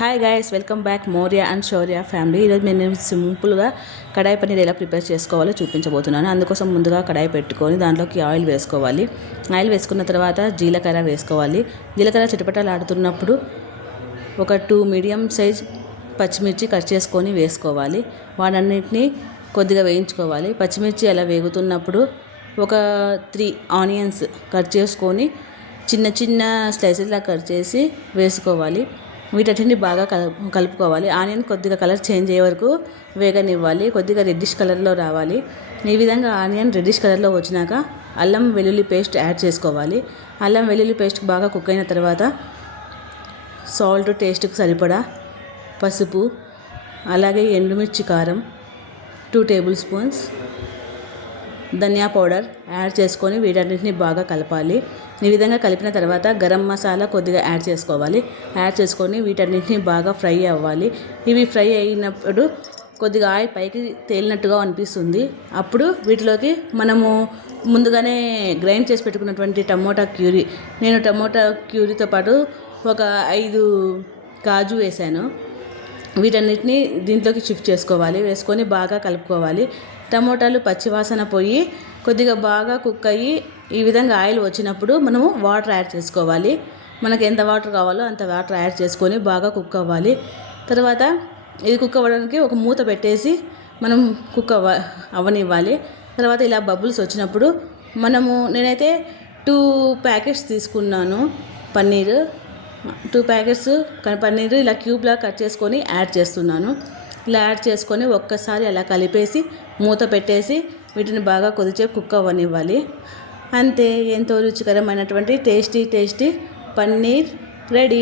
Hi guys, welcome back Maurya and Shaurya family. ఈరోజు నేను సింపుల్గా కడాయి పన్నీర్ ఎలా ప్రిపేర్ చేసుకోవాలో చూపించబోతున్నాను. అందుకోసం ముందుగా కడాయి పెట్టుకొని దాంట్లోకి ఆయిల్ వేసుకోవాలి. ఆయిల్ వేసుకున్న తర్వాత జీలకర్ర వేసుకోవాలి. జీలకర్ర చిటపటలు ఆడుతున్నప్పుడు ఒక 2 మీడియం సైజ్ పచ్చిమిర్చి కట్ చేసుకొని వేసుకోవాలి. వాటన్నిటిని కొద్దిగా వేయించుకోవాలి. పచ్చిమిర్చి అలా వేగుతున్నప్పుడు ఒక 3 ఆనియన్స్ కట్ చేసుకొని చిన్న చిన్న స్లైసెస్లా కట్ చేసి వేసుకోవాలి. వీటన్నిటిని బాగా కలుపుకోవాలి. ఆనియన్ కొద్దిగా కలర్ చేంజ్ అయ్యే వరకు వేగనివ్వాలి. కొద్దిగా రెడ్డిష్ కలర్లో రావాలి. ఈ విధంగా ఆనియన్ రెడ్డిష్ కలర్లో వచ్చినాక అల్లం వెల్లుల్లి పేస్ట్ యాడ్ చేసుకోవాలి. అల్లం వెల్లుల్లి పేస్ట్ బాగా కుక్ అయిన తర్వాత సాల్ట్ టేస్ట్కి సరిపడా, పసుపు, అలాగే ఎండుమిర్చి కారం 2 టేబుల్ స్పూన్స్, ధనియా పౌడర్ యాడ్ చేసుకొని వీటన్నిటిని బాగా కలపాలి. ఈ విధంగా కలిపిన తర్వాత గరం మసాలా కొద్దిగా యాడ్ చేసుకోవాలి. యాడ్ చేసుకొని వీటన్నిటిని బాగా ఫ్రై అవ్వాలి. ఇవి ఫ్రై అయినప్పుడు కొద్దిగా ఆయిల్ పైకి తేలినట్టుగా అనిపిస్తుంది. అప్పుడు వీటిలోకి మనము ముందుగానే గ్రైండ్ చేసి పెట్టుకున్నటువంటి టమోటా క్యూరీ, నేను టమోటా క్యూరీతో పాటు ఒక 5 కాజు వేసాను. వీటన్నిటిని దీంట్లోకి షిఫ్ట్ చేసుకోవాలి. వేసుకొని బాగా కలుపుకోవాలి. టమోటాలు పచ్చివాసన పోయి కొద్దిగా బాగా కుక్ అయ్యి ఈ విధంగా ఆయిల్ వచ్చినప్పుడు మనము వాటర్ యాడ్ చేసుకోవాలి. మనకు ఎంత వాటర్ కావాలో అంత వాటర్ యాడ్ చేసుకొని బాగా కుక్ అవ్వాలి. తర్వాత ఇది కుక్ అవ్వడానికి ఒక మూత పెట్టేసి మనం కుక్ అవ్వనివ్వాలి. తర్వాత ఇలా బబుల్స్ వచ్చినప్పుడు నేనైతే 2 ప్యాకెట్స్ తీసుకున్నాను పన్నీర్. 2 ప్యాకెట్స్ పన్నీరు ఇలా క్యూబ్లా కట్ చేసుకొని యాడ్ చేస్తున్నాను. ఇలా యాడ్ చేసుకొని ఒక్కసారి అలా కలిపేసి మూత పెట్టేసి వీటిని బాగా కొద్దిసేపు కుక్ అవ్వనివ్వాలి. అంతే, ఎంతో రుచికరమైనటువంటి టేస్టీ పన్నీర్ రెడీ.